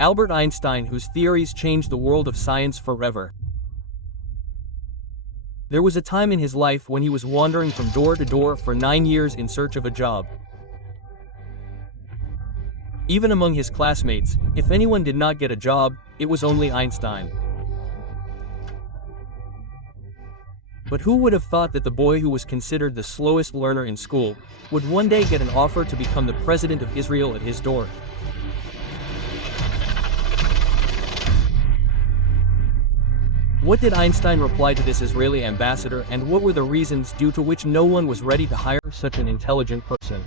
Albert Einstein, whose theories changed the world of science forever. There was a time in his life when he was wandering from door to door for 9 years in search of a job. Even among his classmates, if anyone did not get a job, it was only Einstein. But who would have thought that the boy who was considered the slowest learner in school would one day get an offer to become the president of Israel at his door? What did Einstein reply to this Israeli ambassador, and what were the reasons due to which no one was ready to hire such an intelligent person?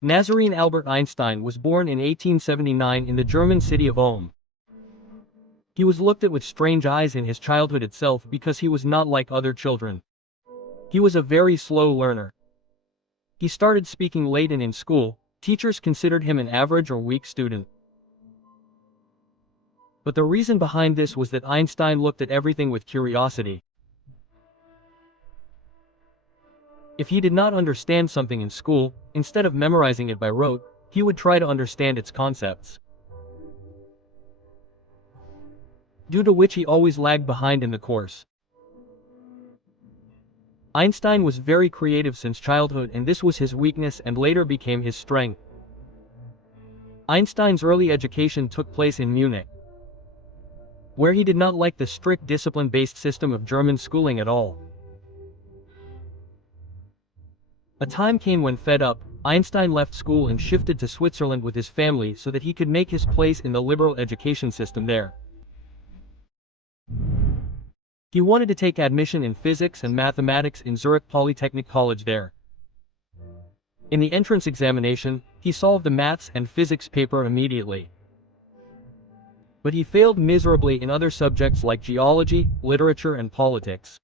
Nazarene Albert Einstein was born in 1879 in the German city of Ulm. He was looked at with strange eyes in his childhood itself because he was not like other children. He was a very slow learner. He started speaking late and in school, teachers considered him an average or weak student. But the reason behind this was that Einstein looked at everything with curiosity. If he did not understand something in school, instead of memorizing it by rote, he would try to understand its concepts. Due to which he always lagged behind in the course. Einstein was very creative since childhood, and this was his weakness and later became his strength. Einstein's early education took place in Munich, where he did not like the strict discipline-based system of German schooling at all. A time came when, fed up, Einstein left school and shifted to Switzerland with his family so that he could make his place in the liberal education system there. He wanted to take admission in physics and mathematics in Zurich Polytechnic College there. In the entrance examination, he solved the maths and physics paper immediately. But he failed miserably in other subjects like geology, literature, and politics.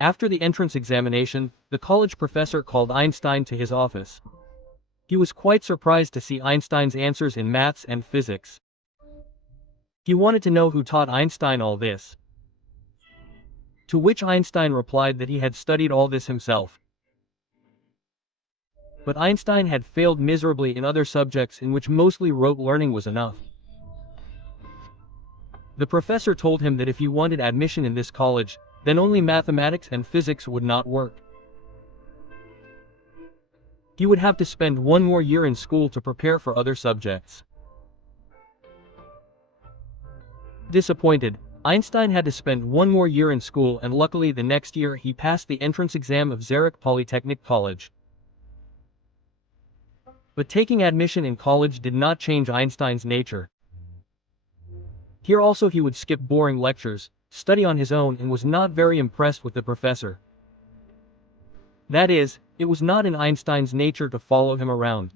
After the entrance examination, the college professor called Einstein to his office. He was quite surprised to see Einstein's answers in maths and physics. He wanted to know who taught Einstein all this. To which Einstein replied that he had studied all this himself. But Einstein had failed miserably in other subjects in which mostly rote learning was enough. The professor told him that if he wanted admission in this college, then only mathematics and physics would not work. He would have to spend 1 more year in school to prepare for other subjects. Disappointed, Einstein had to spend 1 more year in school, and luckily the next year he passed the entrance exam of Zurich Polytechnic College. But taking admission in college did not change Einstein's nature. Here also he would skip boring lectures, study on his own, and was not very impressed with the professor. That is, it was not in Einstein's nature to follow him around.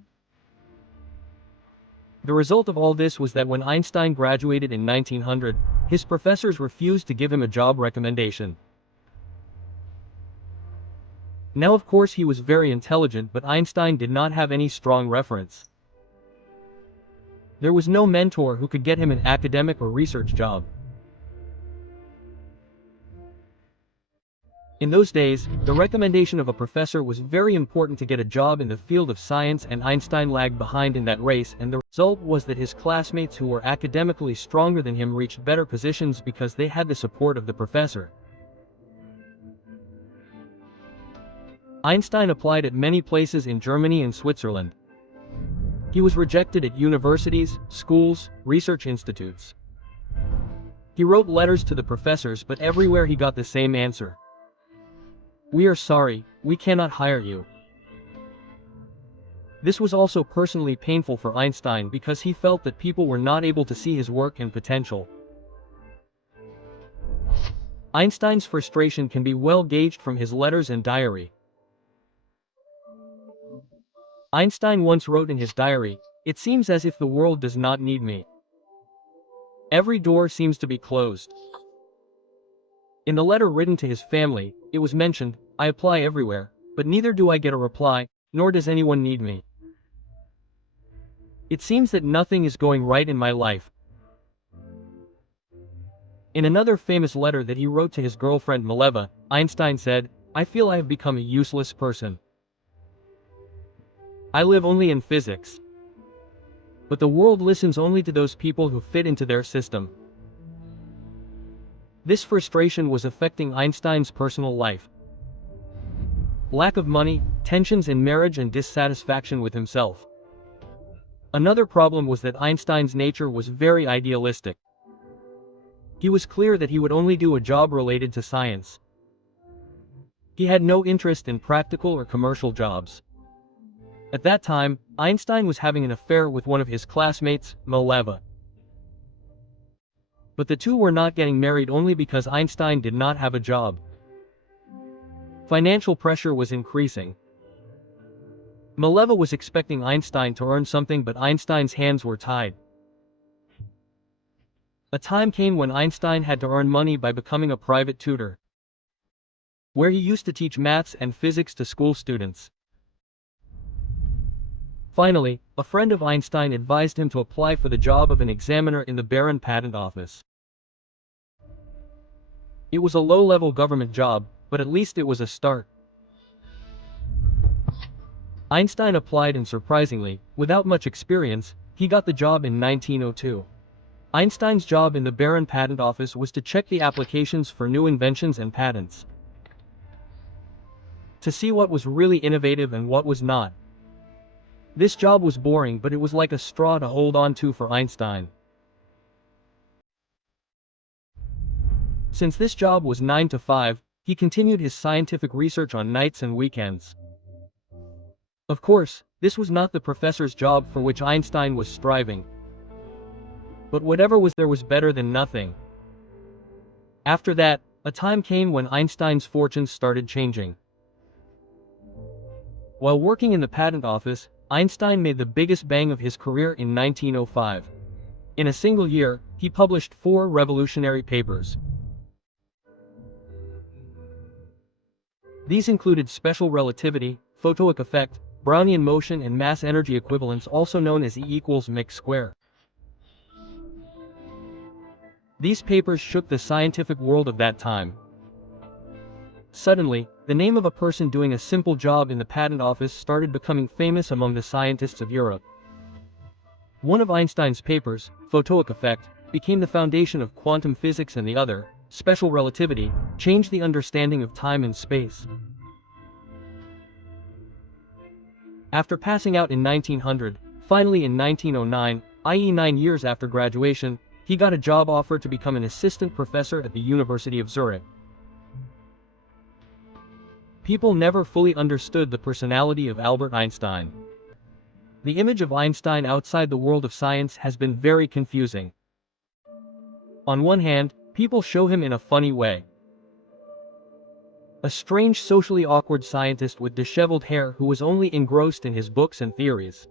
The result of all this was that when Einstein graduated in 1900, his professors refused to give him a job recommendation. Now of course he was very intelligent, but Einstein did not have any strong reference. There was no mentor who could get him an academic or research job. In those days, the recommendation of a professor was very important to get a job in the field of science, and Einstein lagged behind in that race, and the result was that his classmates who were academically stronger than him reached better positions because they had the support of the professor. Einstein applied at many places in Germany and Switzerland. He was rejected at universities, schools, research institutes. He wrote letters to the professors, but everywhere he got the same answer. "We are sorry, we cannot hire you." This was also personally painful for Einstein because he felt that people were not able to see his work and potential. Einstein's frustration can be well gauged from his letters and diary. Einstein once wrote in his diary, "It seems as if the world does not need me. Every door seems to be closed." In the letter written to his family, it was mentioned, "I apply everywhere, but neither do I get a reply, nor does anyone need me. It seems that nothing is going right in my life." In another famous letter that he wrote to his girlfriend Mileva, Einstein said, "I feel I have become a useless person. I live only in physics. But the world listens only to those people who fit into their system. This frustration was affecting Einstein's personal life. Lack of money, tensions in marriage and dissatisfaction with himself. Another problem was that Einstein's nature was very idealistic. He was clear that he would only do a job related to science. He had no interest in practical or commercial jobs. At that time, Einstein was having an affair with one of his classmates, Mileva. But the two were not getting married only because Einstein did not have a job. Financial pressure was increasing. Mileva was expecting Einstein to earn something, but Einstein's hands were tied. A time came when Einstein had to earn money by becoming a private tutor, where he used to teach maths and physics to school students. Finally, a friend of Einstein advised him to apply for the job of an examiner in the Baron Patent Office. It was a low-level government job, but at least it was a start. Einstein applied and surprisingly, without much experience, he got the job in 1902. Einstein's job in the Baron Patent Office was to check the applications for new inventions and patents, to see what was really innovative and what was not. This job was boring, but it was like a straw to hold on to for Einstein. Since this job was 9 to 5, he continued his scientific research on nights and weekends. Of course, this was not the professor's job for which Einstein was striving. But whatever was there was better than nothing. After that, a time came when Einstein's fortunes started changing. While working in the patent office, Einstein made the biggest bang of his career in 1905. In a single year, he published 4 revolutionary papers. These included special relativity, photoic effect, Brownian motion and mass energy equivalence, also known as E = mc square. These papers shook the scientific world of that time. Suddenly, the name of a person doing a simple job in the patent office started becoming famous among the scientists of Europe. One of Einstein's papers, photoic effect, became the foundation of quantum physics, and the other, special relativity, changed the understanding of time and space. After passing out in 1900, finally in 1909, i.e. 9 years after graduation, he got a job offer to become an assistant professor at the University of Zurich. People never fully understood the personality of Albert Einstein. The image of Einstein outside the world of science has been very confusing. On one hand, people show him in a funny way. A strange, socially awkward scientist with disheveled hair who was only engrossed in his books and theories.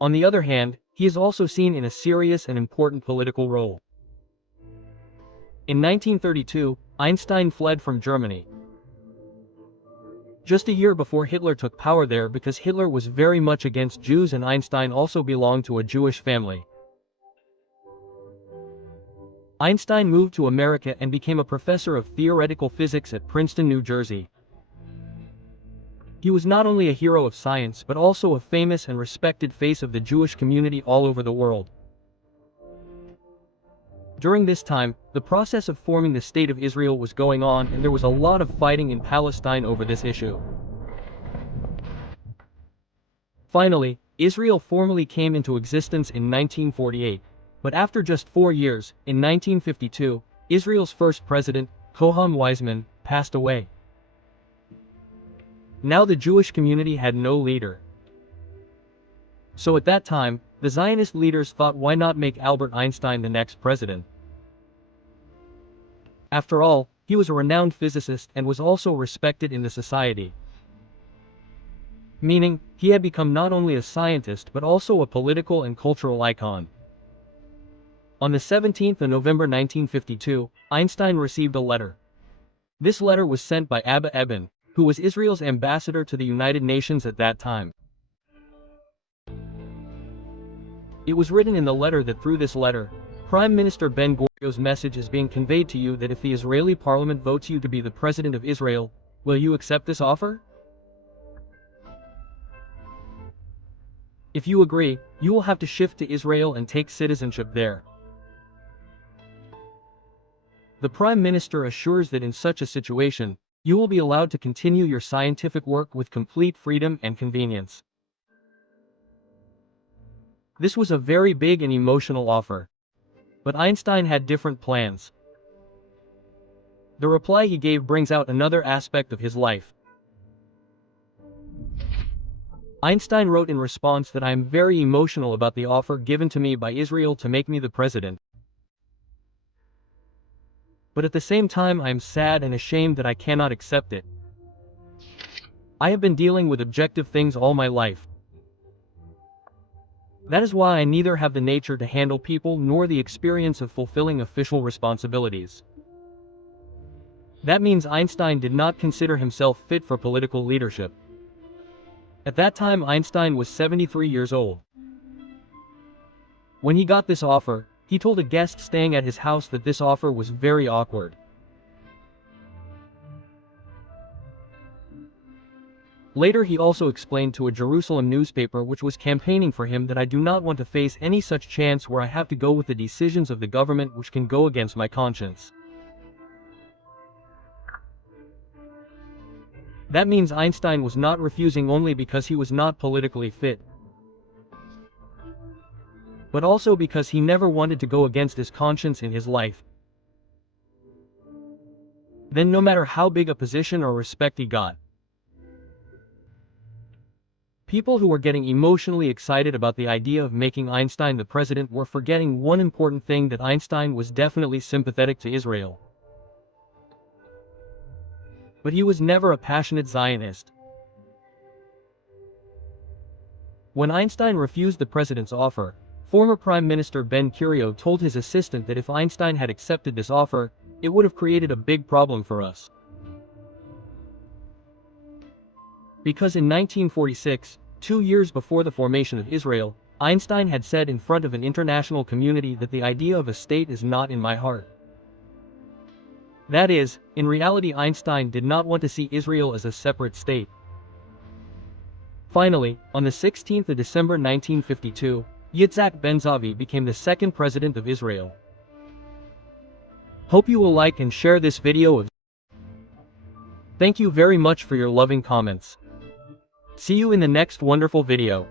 On the other hand, he is also seen in a serious and important political role. In 1932, Einstein fled from Germany, just a year before Hitler took power there, because Hitler was very much against Jews and Einstein also belonged to a Jewish family. Einstein moved to America and became a professor of theoretical physics at Princeton, New Jersey. He was not only a hero of science but also a famous and respected face of the Jewish community all over the world. During this time, the process of forming the State of Israel was going on, and there was a lot of fighting in Palestine over this issue. Finally, Israel formally came into existence in 1948. But after just 4 years, in 1952, Israel's first president, Koham Weizmann, passed away. Now the Jewish community had no leader. So at that time, the Zionist leaders thought, why not make Albert Einstein the next president? After all, he was a renowned physicist and was also respected in the society. Meaning, he had become not only a scientist but also a political and cultural icon. On the 17th of November 1952, Einstein received a letter. This letter was sent by Abba Eban, who was Israel's ambassador to the United Nations at that time. It was written in the letter that through this letter, Prime Minister Ben-Gurion's message is being conveyed to you that if the Israeli parliament votes you to be the president of Israel, will you accept this offer? If you agree, you will have to shift to Israel and take citizenship there. The Prime Minister assures that in such a situation, you will be allowed to continue your scientific work with complete freedom and convenience. This was a very big and emotional offer. But Einstein had different plans. The reply he gave brings out another aspect of his life. Einstein wrote in response that I am very emotional about the offer given to me by Israel to make me the president. But at the same time I am sad and ashamed that I cannot accept it. I have been dealing with objective things all my life. That is why I neither have the nature to handle people nor the experience of fulfilling official responsibilities. That means Einstein did not consider himself fit for political leadership. At that time Einstein was 73 years old. When he got this offer, he told a guest staying at his house that this offer was very awkward. Later he also explained to a Jerusalem newspaper which was campaigning for him that I do not want to face any such chance where I have to go with the decisions of the government which can go against my conscience. That means Einstein was not refusing only because he was not politically fit, but also because he never wanted to go against his conscience in his life. Then no matter how big a position or respect he got, people who were getting emotionally excited about the idea of making Einstein the president were forgetting one important thing, that Einstein was definitely sympathetic to Israel. But he was never a passionate Zionist. When Einstein refused the president's offer, former Prime Minister Ben Gurion told his assistant that if Einstein had accepted this offer, it would have created a big problem for us. Because in 1946, 2 years before the formation of Israel, Einstein had said in front of an international community that the idea of a state is not in my heart. That is, in reality Einstein did not want to see Israel as a separate state. Finally, on the 16th of December 1952, Yitzhak Ben-Zavi became the second president of Israel. Hope you will like and share this video. Thank you very much for your loving comments. See you in the next wonderful video.